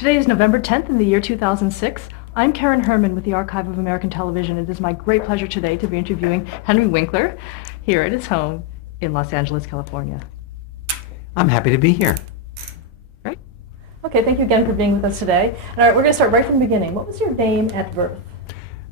Today is November 10th in the year 2006. I'm Karen Herman with the Archive of American Television. It is my great pleasure today to be interviewing Henry Winkler here at his home in Los Angeles, California. I'm happy to be here. Great. Okay, thank you again for being with us today. All right, we're going to start right from the beginning. What was your name at birth?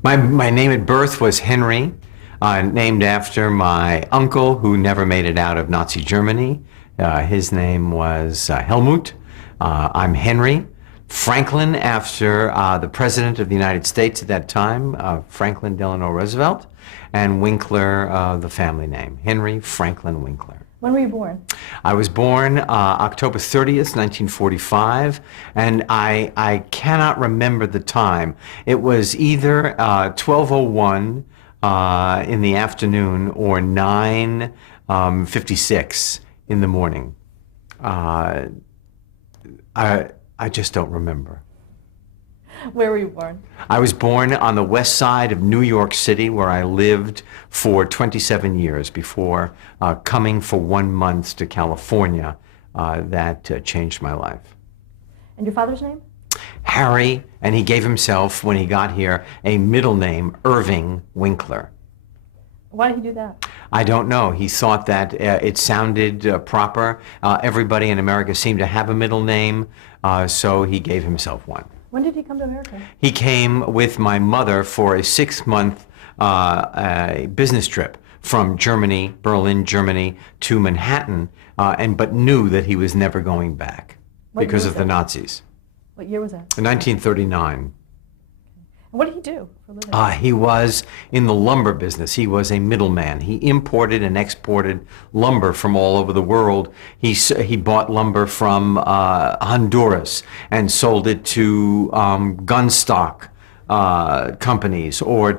My name at birth was Henry, named after my uncle who never made it out of Nazi Germany. His name was Helmut. I'm Henry. Franklin, after the President of the United States at that time, Franklin Delano Roosevelt, and Winkler, the family name, Henry Franklin Winkler. When were you born? I was born October 30th, 1945, and I cannot remember the time. It was either 12:01 in the afternoon or 9:56 in the morning. I just don't remember. Where were you born? I was born on the west side of New York City, where I lived for 27 years before coming for 1 month to California. That changed my life. And your father's name? Harry, and he gave himself, when he got here, a middle name, Irving Winkler. Why did he do that? I don't know. He thought that it sounded proper. Everybody in America seemed to have a middle name, so he gave himself one. When did he come to America? He came with my mother for a 6-month business trip from Germany, Berlin, Germany, to Manhattan, but knew that he was never going back because of the Nazis. What year was that? In 1939. And what did he do for a living? He was in the lumber business. He was a middleman. He imported and exported lumber from all over the world. He bought lumber from Honduras and sold it to gun stock companies, or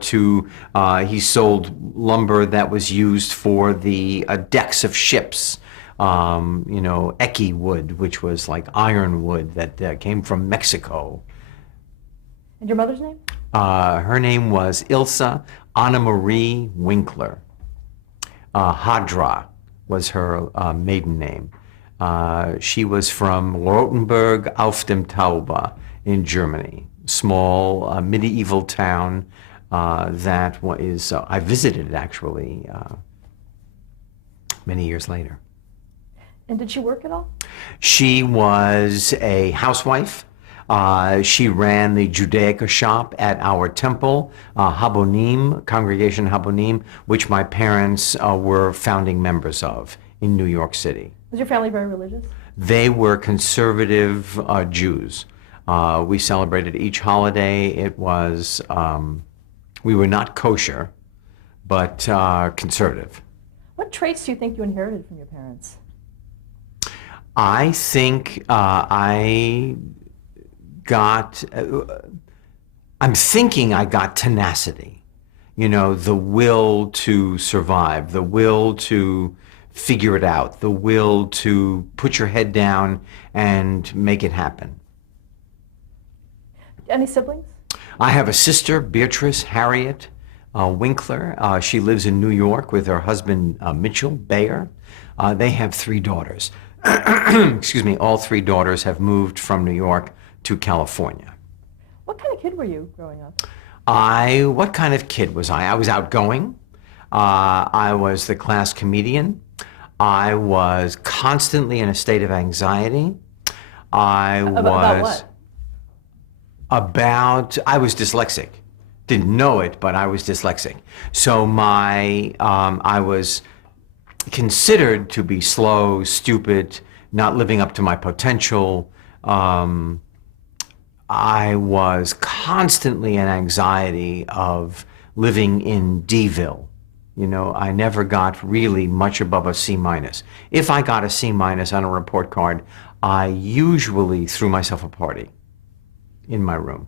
he sold lumber that was used for the decks of ships. Eki wood, which was like ironwood that came from Mexico. And your mother's name? Her name was Ilsa Anna Marie Winkler. Hadra was her maiden name. She was from Rothenburg auf dem Tauber in Germany, small medieval town that is, I visited actually many years later. And did she work at all? She was a housewife. She ran the Judaica shop at our temple, Habonim, Congregation Habonim, which my parents were founding members of in New York City. Was your family very religious? They were conservative Jews. We celebrated each holiday. It was, we were not kosher, but conservative. What traits do you think you inherited from your parents? I think I'm thinking I got tenacity, the will to survive, the will to figure it out, the will to put your head down and make it happen. Any siblings? I have a sister, Beatrice Harriet Winkler. She lives in New York with her husband, Mitchell Bayer. They have 3 daughters. Excuse me, all 3 daughters have moved from New York to California. What kind of kid were you growing up? What kind of kid was I? I was outgoing. I was the class comedian. I was constantly in a state of anxiety. About what? I was dyslexic. Didn't know it, but I was dyslexic. So I was considered to be slow, stupid, not living up to my potential. I was constantly in anxiety of living in D-ville. I never got really much above a C-. If I got a C- on a report card, I usually threw myself a party in my room.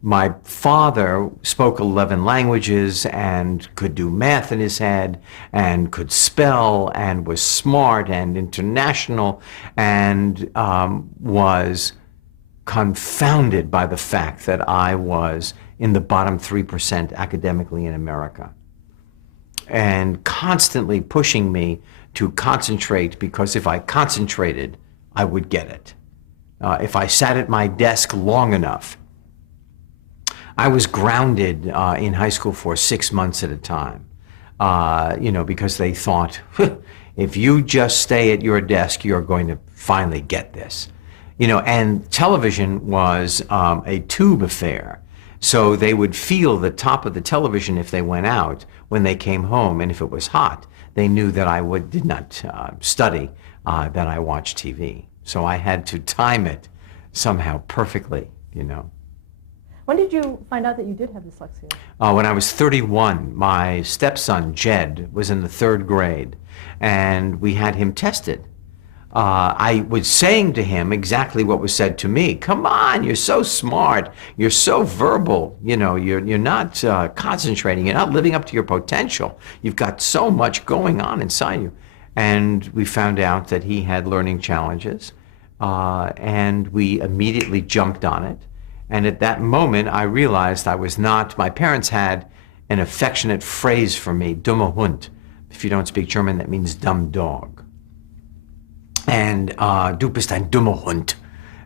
My father spoke 11 languages and could do math in his head and could spell and was smart and international and was confounded by the fact that I was in the bottom 3% academically in America, and constantly pushing me to concentrate, because if I concentrated, I would get it. if I sat at my desk long enough. I was grounded in high school for 6 months at a time, because they thought, if you just stay at your desk, you're going to finally get this. And television was a tube affair. So they would feel the top of the television if they went out when they came home. And if it was hot, they knew that I did not study, that I watched TV. So I had to time it somehow perfectly. When did you find out that you did have dyslexia? When I was 31, my stepson, Jed, was in the 3rd grade, and we had him tested. I was saying to him exactly what was said to me. Come on, you're so smart. You're so verbal. You're not concentrating. You're not living up to your potential. You've got so much going on inside you. And we found out that he had learning challenges, and we immediately jumped on it. And at that moment, I realized I was not, my parents had an affectionate phrase for me, dumme Hund. If you don't speak German, that means dumb dog. And du bist ein dummer Hund.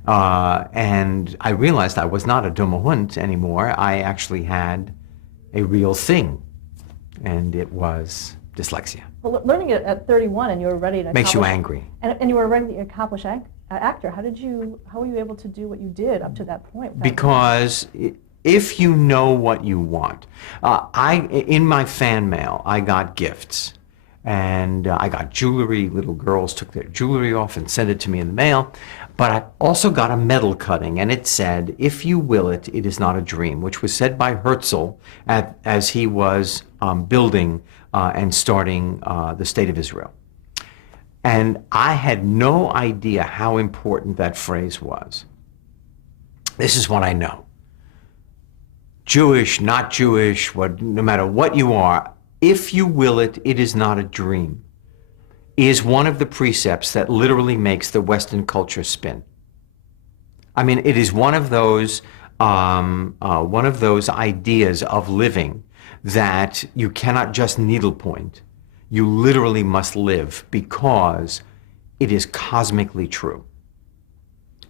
And I realized I was not a dummer Hund anymore. I actually had a real thing, and it was dyslexia. Well, learning it at 31 and you were ready to Makes you angry. And you were ready to accomplish actor. How were you able to do what you did up to that point? Because if you know what you want, in my fan mail, I got gifts. And I got jewelry. Little girls took their jewelry off and sent it to me in the mail. But I also got a medal cutting, and it said, "If you will it, it is not a dream," which was said by Herzl as he was building and starting the State of Israel. And I had no idea how important that phrase was. This is what I know. Jewish, not Jewish, no matter what you are, if you will it, it is not a dream, is one of the precepts that literally makes the Western culture spin. I mean, it is one of those ideas of living that you cannot just needlepoint. You literally must live because it is cosmically true.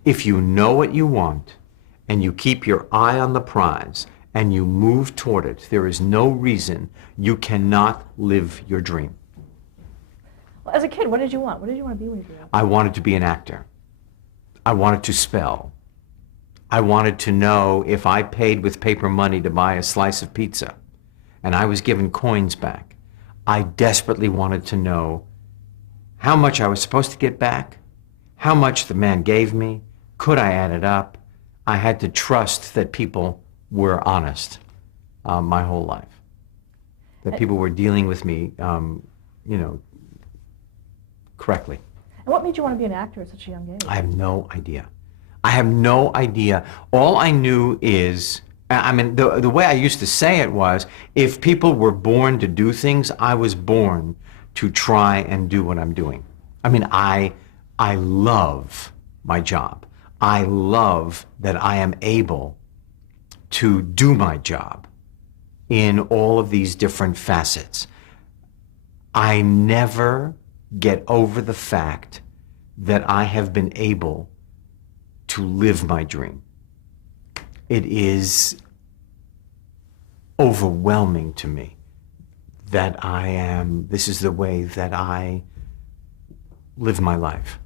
If you know what you want and you keep your eye on the prize and you move toward it, there is no reason you cannot live your dream. Well, as a kid, what did you want? What did you want to be when you grew up? I wanted to be an actor. I wanted to spell. I wanted to know if I paid with paper money to buy a slice of pizza and I was given coins back, I desperately wanted to know how much I was supposed to get back, how much the man gave me, could I add it up? I had to trust that people were honest my whole life, that people were dealing with me, correctly. And what made you want to be an actor at such a young age? I have no idea. I have no idea. All I knew is, the way I used to say it was, if people were born to do things, I was born to try and do what I'm doing. I love my job. I love that I am able to do my job in all of these different facets. I never get over the fact that I have been able to live my dream. It is overwhelming to me that this is the way that I live my life.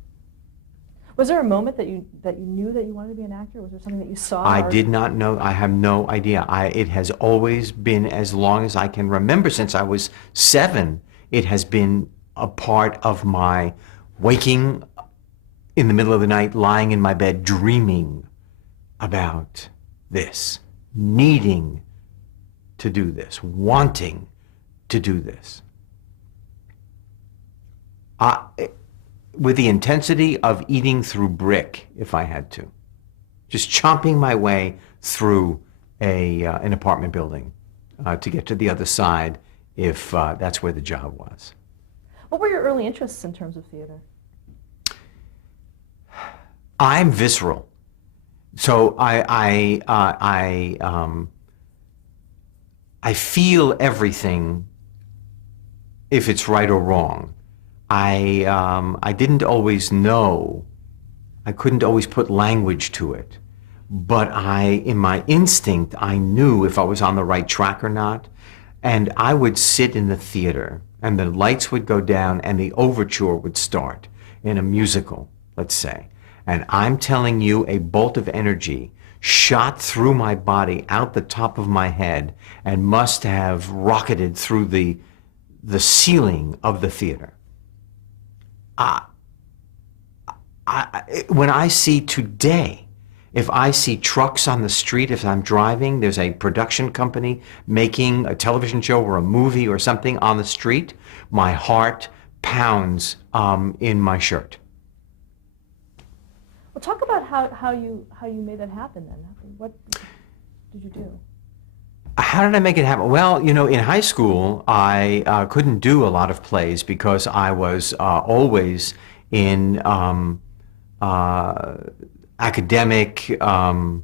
Was there a moment that you knew that you wanted to be an actor? Was there something that you saw? I did not know. I have no idea. It has always been, as long as I can remember, since I was 7, it has been a part of my waking in the middle of the night, lying in my bed, dreaming about this, needing to do this, wanting to do this. With the intensity of eating through brick, if I had to. Just chomping my way through an apartment building to get to the other side if that's where the job was. What were your early interests in terms of theater? I'm visceral. So I feel everything if it's right or wrong. I didn't always know I couldn't always put language to it. But in my instinct, I knew if I was on the right track or not. And I would sit in the theater and the lights would go down and the overture would start in a musical, let's say. And I'm telling you, a bolt of energy shot through my body out the top of my head and must have rocketed through the ceiling of the theater. When I see today, if I see trucks on the street, if I'm driving, there's a production company making a television show or a movie or something on the street, my heart pounds in my shirt. Well, talk about how you made that happen then. What did you do? How did I make it happen? Well, you know, in high school, I couldn't do a lot of plays because I was always in academic, well,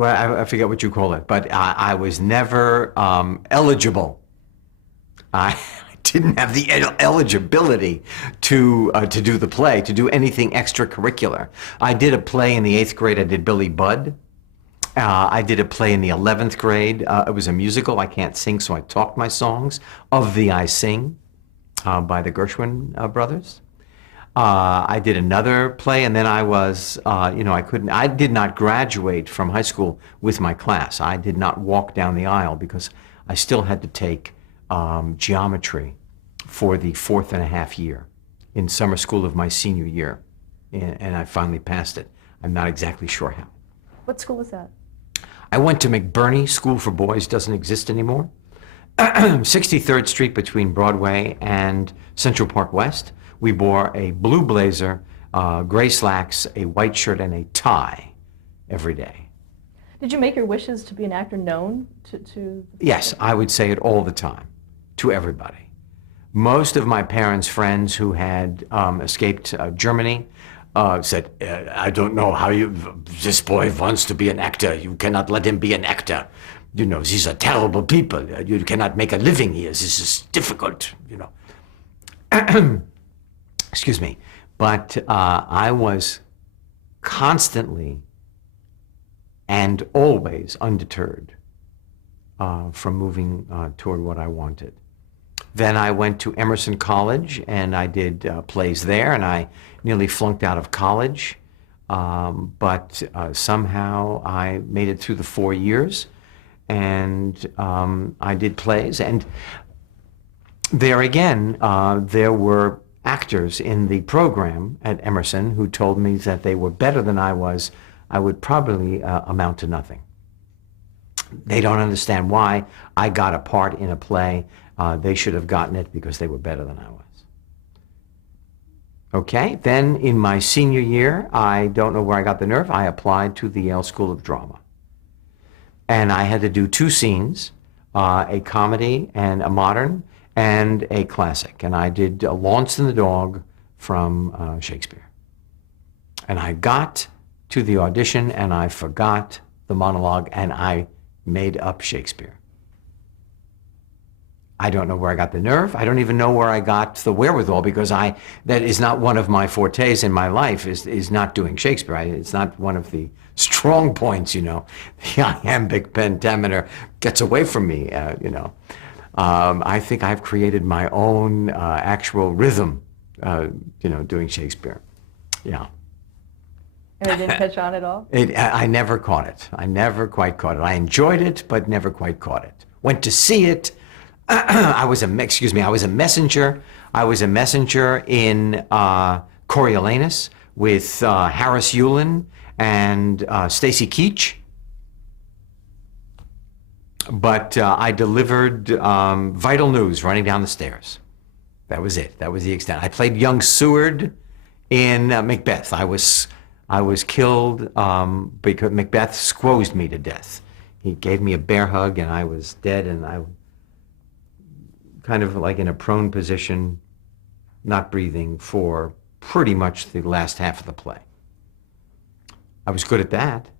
I forget what you call it, but I was never eligible. I didn't have the eligibility to do the play, to do anything extracurricular. I did a play in the 8th grade. I did Billy Budd. I did a play in the 11th grade. It was a musical. I can't sing, so I talked my songs. Of the I Sing by the Gershwin brothers. I did another play, and then I was, I did not graduate from high school with my class. I did not walk down the aisle because I still had to take geometry for the 4th and a half year in summer school of my senior year, and I finally passed it. I'm not exactly sure how. What school was that? I went to McBurney School for Boys, doesn't exist anymore. 63rd Street between Broadway and Central Park West. We wore a blue blazer, gray slacks, a white shirt, and a tie every day. Did you make your wishes to be an actor known to Yes, I would say it all the time, to everybody. Most of my parents' friends who had escaped Germany said, I don't know how this boy wants to be an actor. You cannot let him be an actor. You know, these are terrible people. You cannot make a living here. This is difficult, you know. Excuse me. But I was constantly and always undeterred from moving toward what I wanted. Then I went to Emerson College and I did plays there, and I nearly flunked out of college. But somehow I made it through the 4 years, and I did plays. And there again, there were actors in the program at Emerson who told me that they were better than I was. I would probably amount to nothing. They don't understand why I got a part in a play. They should have gotten it because they were better than I was. Okay, then in my senior year, I don't know where I got the nerve, I applied to the Yale School of Drama. And I had to do 2 scenes, a comedy and a modern, and a classic. And I did Launce and the Dog from Shakespeare. And I got to the audition and I forgot the monologue and I made up Shakespeare. I don't know where I got the nerve. I don't even know where I got the wherewithal, because that is not one of my fortes in my life, is not doing Shakespeare. It's not one of the strong points, you know. The iambic pentameter gets away from me, you know. I think I've created my own actual rhythm, you know, doing Shakespeare. Yeah. And it didn't catch on at all? I never caught it. I never quite caught it. I enjoyed it, but never quite caught it. Went to see it. I was a messenger. I was a messenger in Coriolanus with Harris Yulin and Stacy Keach. But I delivered vital news running down the stairs. That was it. That was the extent. I played young Seward in Macbeth. I was killed because Macbeth squozed me to death. He gave me a bear hug and I was dead, and I kind of like in a prone position, not breathing for pretty much the last half of the play. I was good at that.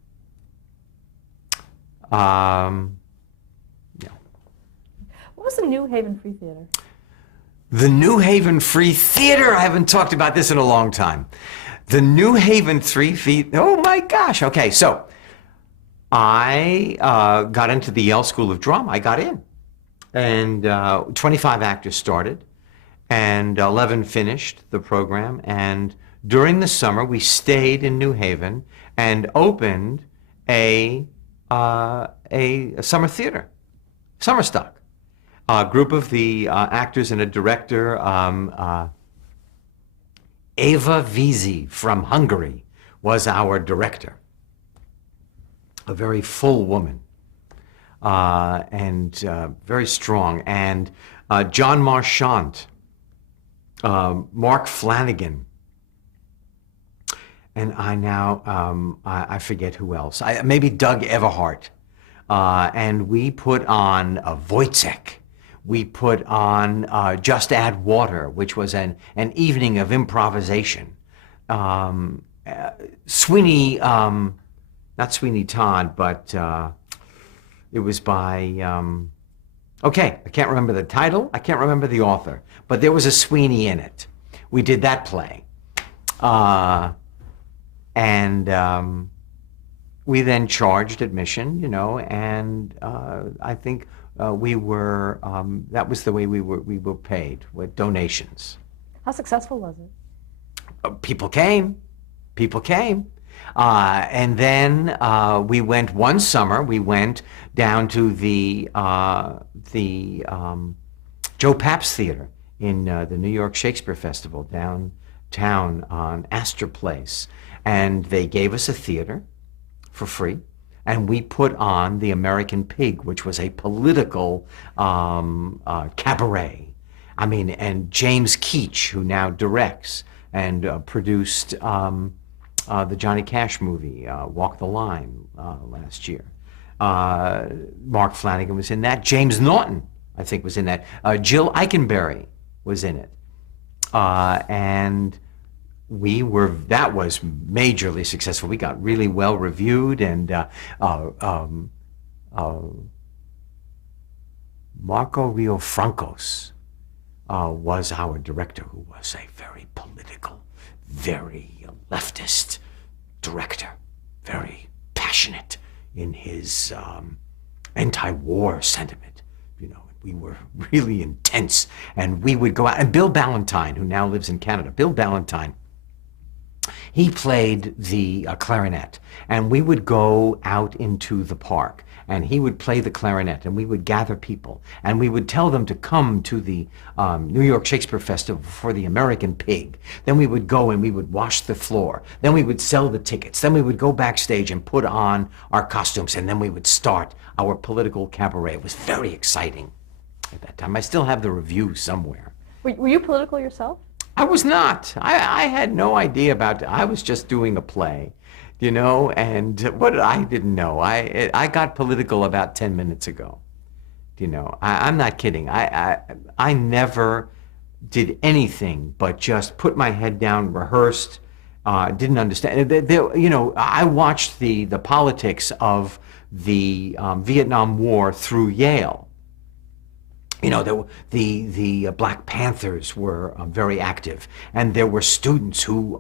Yeah. What was the New Haven Free Theater? The New Haven Free Theater. I haven't talked about this in a long time. The New Haven 3 feet. Oh my gosh. Okay, so I got into the Yale School of Drama. I got in. And 25 actors started, and 11 finished the program. And during the summer, we stayed in New Haven and opened a summer theater, summer stock. A group of the actors and a director, Eva Vizi from Hungary was our director. A very full woman and very strong. And John Marchant, Mark Flanagan, and I forget who else. Maybe Doug Everhart. And we put on Wojciech. We put on Just Add Water, which was an evening of improvisation. Sweeney, not Sweeney Todd, but it was by, okay, I can't remember the title, I can't remember the author, but there was a Sweeney in it. We did that play. And we then charged admission, you know, and I think we were, that was the way we were paid, with donations. How successful was it? People came. And then we went one summer, we went down to the Joe Papp's Theater in the New York Shakespeare Festival downtown on Astor Place. And they gave us a theater for free. And we put on The American Pig, which was a political cabaret. I mean, and James Keach, who now directs and produced the Johnny Cash movie, Walk the Line, last year. Mark Flanagan was in that. James Naughton, I think, was in that. Jill Eikenberry was in it. And that was majorly successful. We got really well reviewed, and Marco Rio Francos was our director, who was a very political, very leftist director, very passionate in his anti-war sentiment. You know, we were really intense, and we would go out. And Bill Ballantine, who now lives in Canada, Bill Ballantine, he played the clarinet, and we would go out into the park, and he would play the clarinet, and we would gather people, and we would tell them to come to the New York Shakespeare Festival for The American Pig. Then we would go and we would wash the floor. Then we would sell the tickets. Then we would go backstage and put on our costumes, and then we would start our political cabaret. It was very exciting at that time. I still have the review somewhere. Were you political yourself? I was not. I had no idea about it. I was just doing a play, you know, and what I didn't know. I got political about 10 minutes ago. You know, I'm not kidding. I never did anything but just put my head down, rehearsed, didn't understand. You know, I watched the politics of the Vietnam War through Yale. You know, the Black Panthers were very active, and there were students who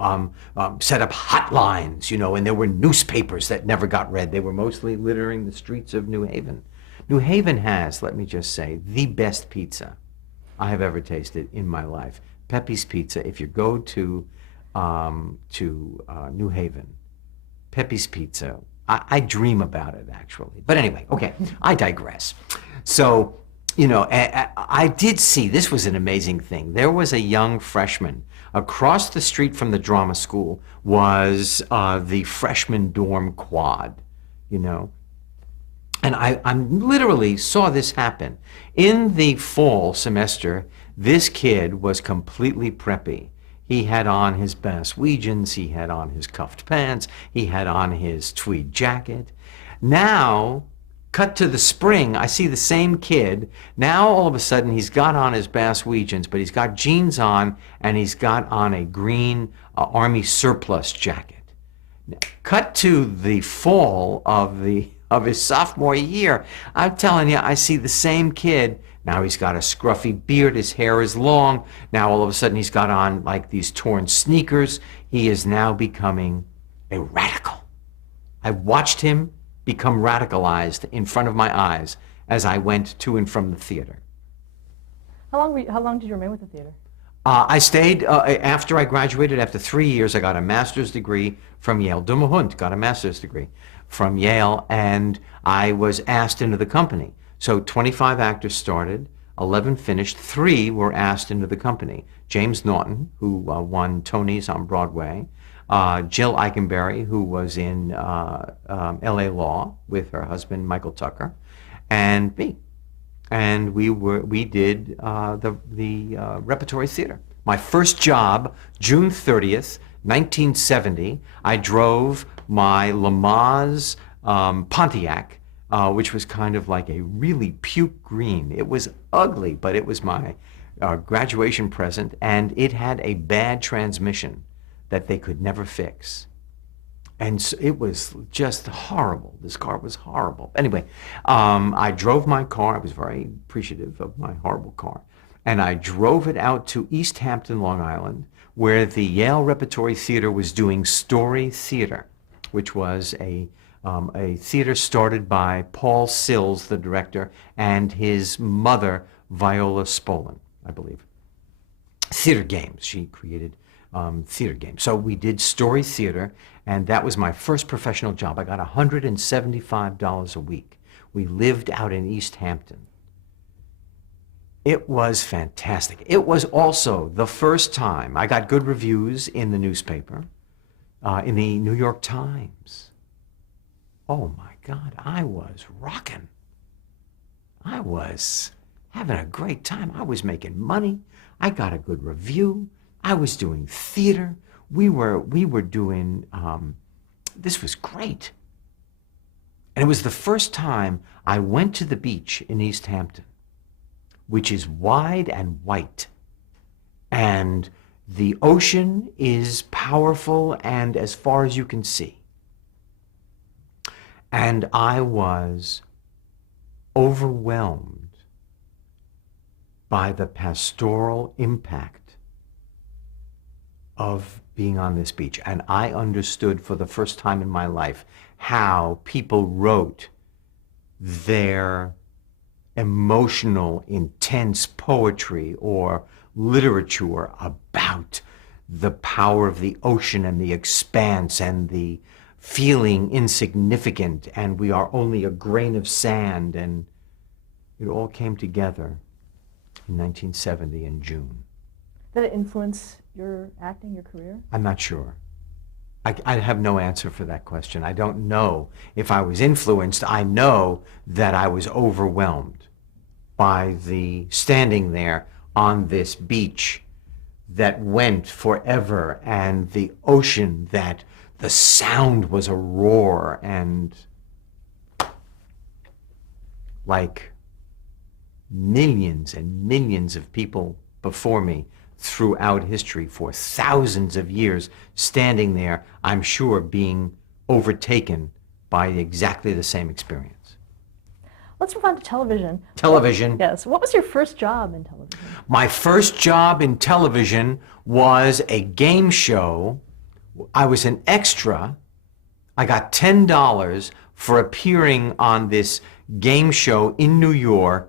set up hotlines, you know, and there were newspapers that never got read. They were mostly littering the streets of New Haven. New Haven has, let me just say, the best pizza I have ever tasted in my life. Pepe's Pizza. If you go to New Haven, Pepe's Pizza, I dream about it, actually. But anyway, okay, I digress. So, you know, I did see, this was an amazing thing. There was a young freshman across the street from the drama school was the freshman dorm quad, you know. And I literally saw this happen. In the fall semester, this kid was completely preppy. He had on his Baswegians, he had on his cuffed pants, he had on his tweed jacket. Now, cut to the spring, I see the same kid. Now, all of a sudden, he's got on his Baswegians, but he's got jeans on, and he's got on a green Army surplus jacket. Cut to the fall of his sophomore year, I'm telling you, I see the same kid. Now he's got a scruffy beard, his hair is long. Now all of a sudden he's got on like these torn sneakers. He is now becoming a radical. I watched him become radicalized in front of my eyes as I went to and from the theater. How long did you remain with the theater? I stayed, after I graduated, after 3 years, I got a master's degree from Yale. Dumme Hund, got a master's degree from Yale, and I was asked into the company. So 25 actors started, 11 finished, 3 were asked into the company. James Naughton, who won Tonys on Broadway, Jill Eikenberry, who was in LA Law with her husband Michael Tucker, and me. And we did the repertory theater. My first job, June 30th, 1970, I drove my Lamaze Pontiac, which was kind of like a really puke green. It was ugly, but it was my graduation present, and it had a bad transmission that they could never fix. And so it was just horrible. This car was horrible. Anyway, I drove my car. I was very appreciative of my horrible car. And I drove it out to East Hampton, Long Island, where the Yale Repertory Theater was doing Story Theater, which was a theater started by Paul Sills, the director, and his mother, Viola Spolin, I believe. Theater games. She created theater games. So we did Story Theater, and that was my first professional job. I got $175 a week. We lived out in East Hampton. It was fantastic. It was also the first time I got good reviews in the newspaper, in the New York Times. Oh my God, I was rocking. I was having a great time. I was making money. I got a good review. I was doing theater. We were doing, this was great. And it was the first time I went to the beach in East Hampton, which is wide and white. And the ocean is powerful and as far as you can see. And I was overwhelmed by the pastoral impact of being on this beach. And I understood for the first time in my life how people wrote their emotional, intense poetry or literature about the power of the ocean and the expanse and the feeling insignificant and we are only a grain of sand, and it all came together in 1970 in June. Did it influence your acting, your career? I'm not sure. I have no answer for that question. I don't know if I was influenced. I know that I was overwhelmed by the standing there on this beach that went forever and the ocean that the sound was a roar, and like millions and millions of people before me throughout history for thousands of years standing there, I'm sure being overtaken by exactly the same experience. Let's move on to television. Television. Yes. What was your first job in television? My first job in television was a game show. I was an extra. I got $10 for appearing on this game show in New York.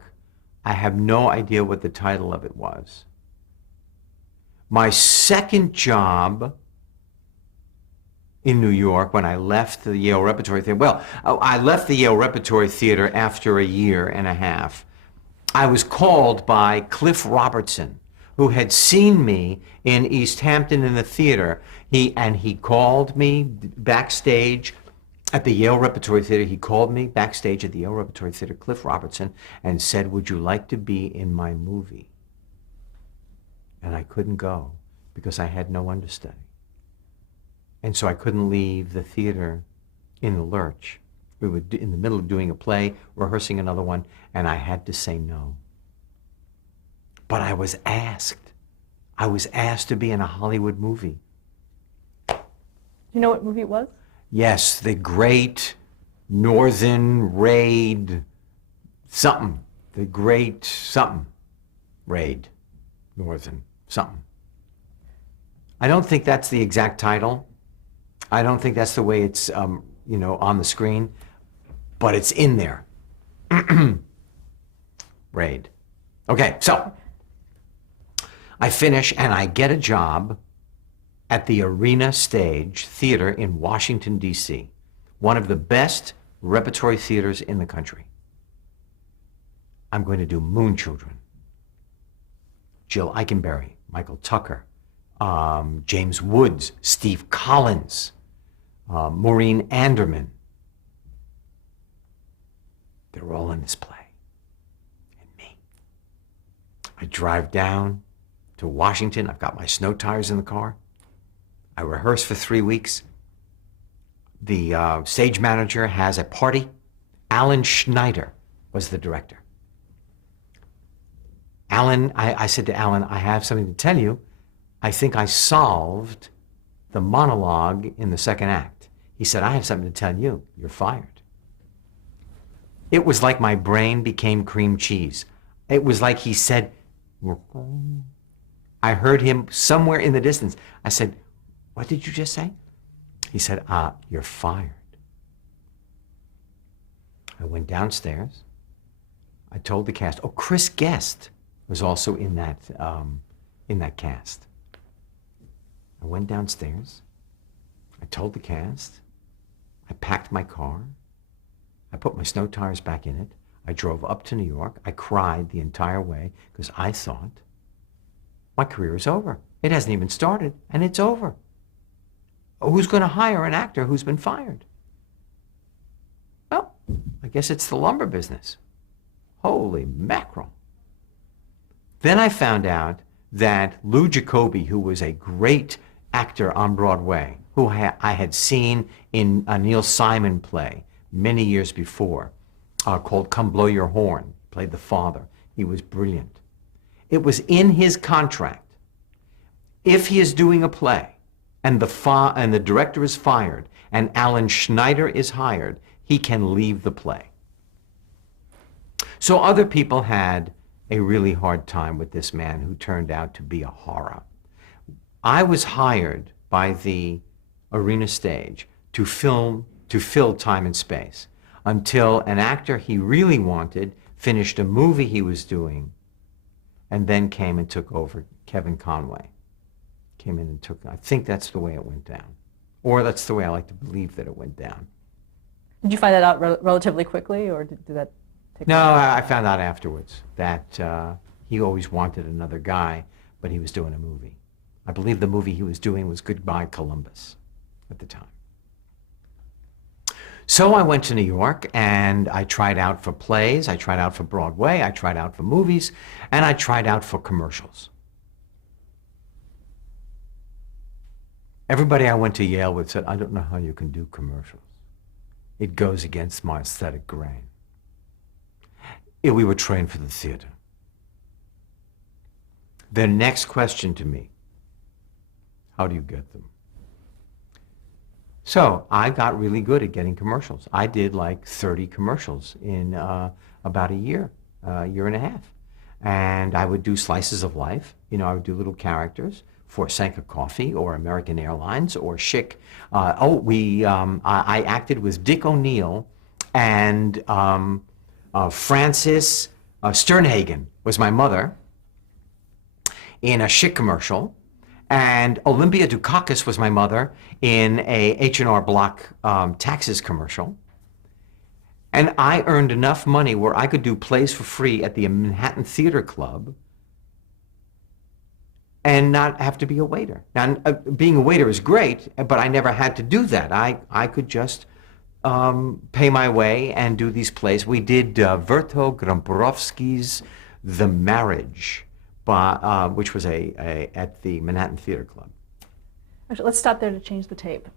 I have no idea what the title of it was. My second job in New York when I left the Yale Repertory Theater, well, I left the Yale Repertory Theater after a year and a half. I was called by Cliff Robertson, who had seen me in East Hampton in the theater. He called me backstage at the Yale Repertory Theater. He called me backstage at the Yale Repertory Theater, Cliff Robertson, and said, "Would you like to be in my movie?" And I couldn't go because I had no understudy. And so I couldn't leave the theater in the lurch. We were in the middle of doing a play, rehearsing another one, and I had to say no. But I was asked. I was asked to be in a Hollywood movie. Do you know what movie it was? Yes, the great Northern Raid something. the Great something Raid, Northern something. I don't think that's the exact title. I don't think that's the way it's, on the screen, but it's in there. Raid. Okay, so I finish and I get a job at the Arena Stage Theater in Washington, D.C., one of the best repertory theaters in the country. I'm going to do Moon Children. Jill Eikenberry, Michael Tucker, James Woods, Steve Collins, Maureen Anderman. They're all in this play. And me. I drive down to Washington. I've got my snow tires in the car. I rehearse for 3 weeks. The stage manager has a party. Alan Schneider was the director. Alan, I said to Alan, I have something to tell you. I think I solved the monologue in the second act. He said, I have something to tell you. You're fired. It was like my brain became cream cheese. It was like he said, I heard him somewhere in the distance. I said, what did you just say? He said, you're fired. I went downstairs. I told the cast, Chris Guest was also in that cast. I went downstairs. I told the cast. I packed my car. I put my snow tires back in it. I drove up to New York. I cried the entire way because I thought my career is over. It hasn't even started, and it's over. Who's going to hire an actor who's been fired? Well, I guess it's the lumber business. Holy mackerel. Then I found out that Lou Jacoby, who was a great actor on Broadway, who I had seen in a Neil Simon play many years before, called Come Blow Your Horn, played the father. He was brilliant. It was in his contract. If he is doing a play and the director is fired and Alan Schneider is hired, he can leave the play. So other people had a really hard time with this man who turned out to be a horror. I was hired by the Arena Stage to fill time and space until an actor he really wanted finished a movie he was doing and then came and took over. Kevin Conway came in and took, I think that's the way it went down. Or that's the way I like to believe that it went down. Did you find that out relatively quickly, or did that take No, I found out afterwards that he always wanted another guy, but he was doing a movie. I believe the movie he was doing was Goodbye Columbus at the time. So I went to New York and I tried out for plays, I tried out for Broadway, I tried out for movies, and I tried out for commercials. Everybody I went to Yale with said, I don't know how you can do commercials. It goes against my aesthetic grain. We were trained for the theater. Their next question to me, how do you get them? So I got really good at getting commercials. I did like 30 commercials in about a year and a half. And I would do slices of life. I would do little characters for Sanka Coffee or American Airlines or Schick. I acted with Dick O'Neill and Frances Sternhagen was my mother in a Schick commercial. And Olympia Dukakis was my mother in a H&R Block taxes commercial. And I earned enough money where I could do plays for free at the Manhattan Theater Club and not have to be a waiter. Now, being a waiter is great, but I never had to do that. I could just pay my way and do these plays. We did Verto Gromborowski's The Marriage, which was at the Manhattan Theater Club. Actually, let's stop there to change the tape.